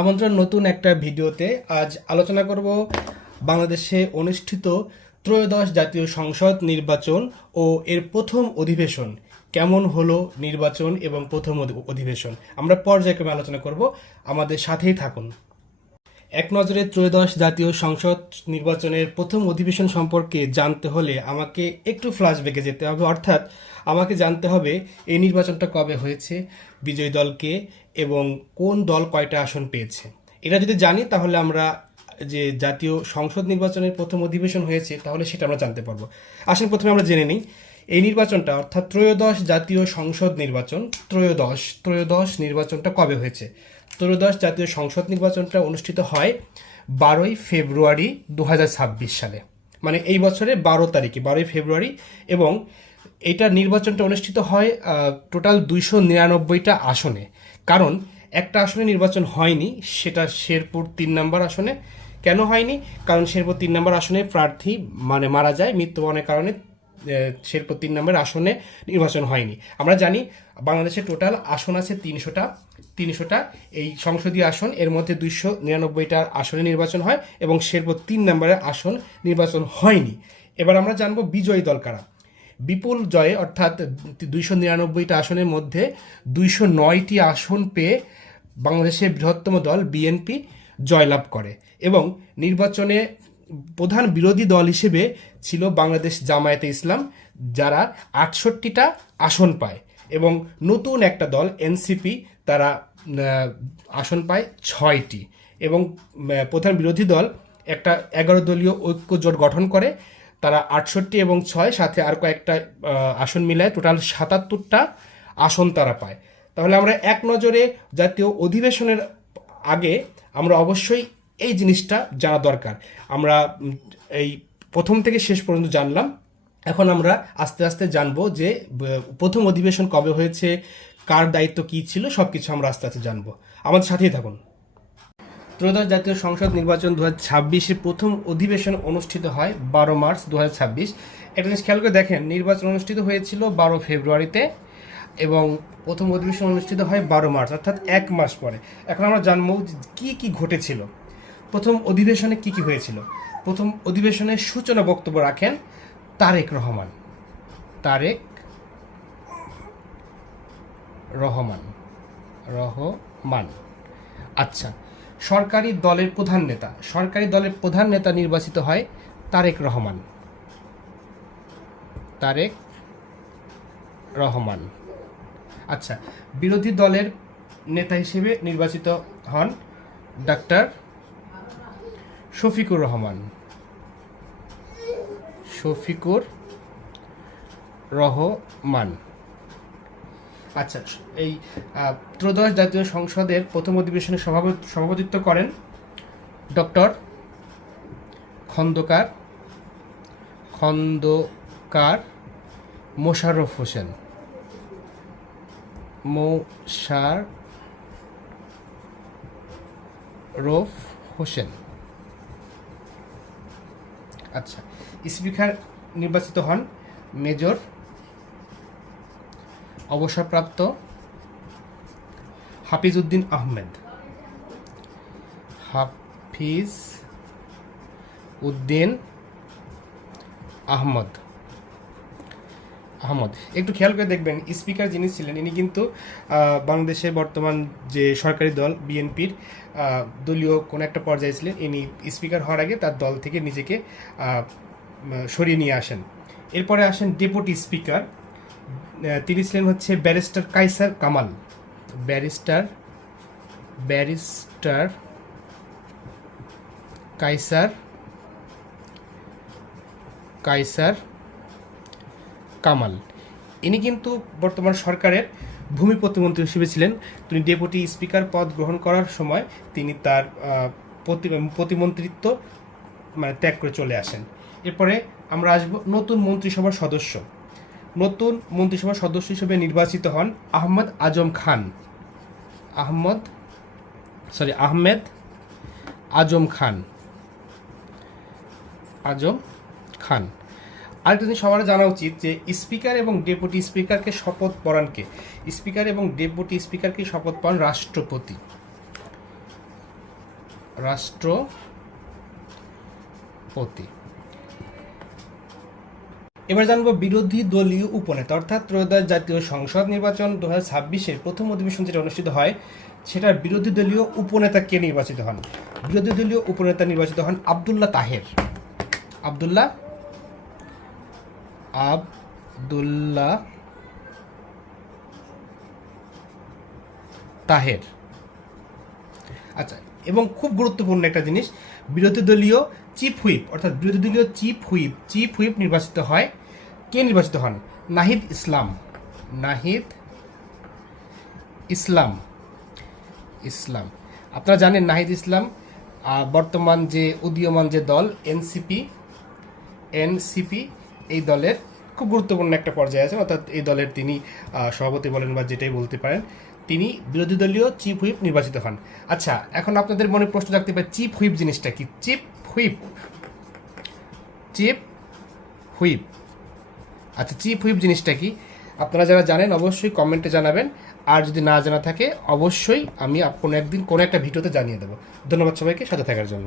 আমন্ত্রণ নতুন একটা ভিডিওতে। আজ আলোচনা করব বাংলাদেশে অনুষ্ঠিত ত্রয়োদশ জাতীয় সংসদ নির্বাচন ও এর প্রথম অধিবেশন কেমন হলো নির্বাচন এবং প্রথম অধিবেশন আমরা পর্যায়ক্রমে আলোচনা করব। আমাদের সাথেই থাকুন। এক নজরে ত্রয়োদশ জাতীয় সংসদ নির্বাচনের প্রথম অধিবেশন সম্পর্কে জানতে হলে আমাকে একটু ফ্ল্যাশব্যাকে যেতে হবে, অর্থাৎ আমাকে জানতে হবে এই নির্বাচনটা কবে হয়েছে, বিজয়ী দলকে এবং কোন দল কয়টা আসন পেয়েছে। এটা যদি জানি তাহলে আমরা যে জাতীয় সংসদ নির্বাচনের প্রথম অধিবেশন হয়েছে তাহলে সেটা আমরা জানতে পারবো। আসলে প্রথমে আমরা জেনে নিই এই নির্বাচনটা, অর্থাৎ ত্রয়োদশ জাতীয় সংসদ নির্বাচন, ত্রয়োদশ নির্বাচনটা কবে হয়েছে। ত্রয়োদশ জাতীয় সংসদ নির্বাচনটা অনুষ্ঠিত হয় 12ই ফেব্রুয়ারি 2026 সালে, মানে এই বছরের 12 তারিখে 12ই ফেব্রুয়ারি। এবং এটা নির্বাচনটা অনুষ্ঠিত হয় টোটাল 299টা আসনে। কারণ একটা আসনে নির্বাচন হয়নি, সেটা শেরপুর 3 নম্বর আসনে। কেন হয়নি? কারণ শেরপুর 3 নম্বর আসনে প্রার্থী মারা যায় মৃত্যুবরণের কারণে। শেরপুর 3 নম্বর আসনে নির্বাচন হয়নি। আমরা জানি বাংলাদেশে টোটাল আসন আছে 300টা এই সংসদীয় আসন, এর মধ্যে 299টা আসনে নির্বাচন হয় এবং শেরপুর 3 নম্বরের আসন নির্বাচন হয়নি। এবার আমরা জানবো বিজয়ী দল কারা। বিপুল জয়ে, অর্থাৎ 299টা আসনের মধ্যে 209টি আসন পেয়ে বাংলাদেশের বৃহত্তম দল বিএনপি জয়লাভ করে এবং নির্বাচনে প্রধান বিরোধী দল হিসেবে ছিল বাংলাদেশ জামায়াতে ইসলাম, যারা 68টা আসন পায়। এবং নতুন একটা দল এনসিপি, তারা আসন পায় 6টি। এবং প্রধান বিরোধী দল একটা 11 দলীয় ঐক্য জোট গঠন করে, তারা 68 এবং 6 সাথে আর কয়েকটা আসন মিলায় টোটাল 77টা আসন তারা পায়। তাহলে আমরা এক নজরে জাতীয় অধিবেশনের আগে আমরা অবশ্যই এই জিনিসটা জানা দরকার। আমরা এই প্রথম থেকে শেষ পর্যন্ত জানলাম, এখন আমরা আস্তে আস্তে জানবো যে প্রথম অধিবেশন কবে হয়েছে, কার দায়িত্ব কী ছিল, সব কিছু আমরা আস্তে আস্তে জানবো। আমাদের সাথেই থাকুন। ত্রয়োদশ জাতীয় সংসদ নির্বাচন 2026-এর প্রথম অধিবেশন অনুষ্ঠিত হয় 12 মার্চ 2026। একটা জিনিস খেয়াল করে দেখেন, নির্বাচন অনুষ্ঠিত হয়েছিল 12 ফেব্রুয়ারিতে এবং প্রথম অধিবেশন অনুষ্ঠিত হয় 12 মার্চ, অর্থাৎ 1 মাস পরে। এখন আমরা জানবো কি কি ঘটেছিল প্রথম অধিবেশনে, কি কি হয়েছিল। প্রথম অধিবেশনের সূচনা বক্তব্য রাখেন তারেক রহমান। আচ্ছা, সরকারি দলের প্রধান নেতা নির্বাচিত হয় তারেক রহমান। আচ্ছা, বিরোধী দলের নেতা হিসেবে নির্বাচিত হন ডাক্তার শফিকুর রহমান। আচ্ছা, এই ত্রয়োদশ জাতীয় সংসদের প্রথম অধিবেশনে সভাপতিত্ব করেন ডক্টর খন্দকার মোশাররফ হোসেন। আচ্ছা, স্পিকার নির্বাচিত হন মেজর অবসরপ্রাপ্ত হাফিজ উদ্দিন আহমেদ। একটু খেয়াল করে দেখবেন, স্পিকার যিনি ছিলেন ইনি কিন্তু বাংলাদেশের বর্তমান যে সরকারি দল বিএনপির দলীয় কোনো একটা পর্যায়ে ছিলেন। ইনি স্পিকার হওয়ার আগে তার দল থেকে নিজেকে সরিয়ে নিয়ে আসেন। এরপরে আসেন ডেপুটি স্পিকার, তিনি ছিলেন হচ্ছে ব্যারিস্টার কায়সার কামাল। ইনি কিন্তু বর্তমান সরকারের ভূমি প্রতিমন্ত্রী হিসেবে ছিলেন। তিনি ডেপুটি স্পিকার পদ গ্রহণ করার সময় তিনি তার প্রতিমন্ত্রিত্ব ত্যাগ করে চলে আসেন। এরপরে আমরা আসব নতুন মন্ত্রিসভার সদস্য হিসেবে নির্বাচিত হন আহমেদ আজম খান। আরেকটা জিনিস সবার জানা উচিত যে স্পিকার এবং ডেপুটি স্পিকারকে শপথ পড়ান কে? স্পিকার এবং ডেপুটি স্পিকারকে শপথ পড়ান রাষ্ট্রপতি। রাষ্ট্রপতি। এবার জানবো বিরোধী দলীয় উপনেতা, অর্থাৎ ত্রয়োদশ জাতীয় সংসদ নির্বাচন 2026-এর প্রথম অধিবেশন যেটা অনুষ্ঠিত হয় সেটার বিরোধী দলীয় উপনেতা কে নির্বাচিত হন? বিরোধী দলীয় উপনেতা নির্বাচিত হন আব্দুল্লাহ তাহের। আব্দুল্লাহ তাহের। আচ্ছা, এবং খুব গুরুত্বপূর্ণ একটা জিনিস, বিরোধী দলীয় চিফ হুইপ, অর্থাৎ বিরোধী দলীয় চিফ হুইপ নির্বাচিত হয়, কে নির্বাচিত হন? নাহিদ ইসলাম। আপনারা জানেন নাহিদ ইসলাম বর্তমান যে উদীয়মান যে দল এনসিপি, এই দলের খুব গুরুত্বপূর্ণ একটা পর্যায়ে আছেন, অর্থাৎ এই দলের তিনি সভাপতি বলেন বা যেটাই বলতে পারেন, তিনি বিরোধী দলীয় চিফ হুইপ নির্বাচিত হন। আচ্ছা, এখন আপনাদের মনে প্রশ্ন থাকতে পারে চিফ হুইপ জিনিসটা কি? চিফ হুইপ জিনিসটা কি? আপনারা যারা জানেন অবশ্যই কমেন্টে জানাবেন, আর যদি না জানা থাকে অবশ্যই আমি কোনো একদিন কোনো একটা ভিডিওতে জানিয়ে দেবো। ধন্যবাদ সবাইকে সাথে থাকার জন্য।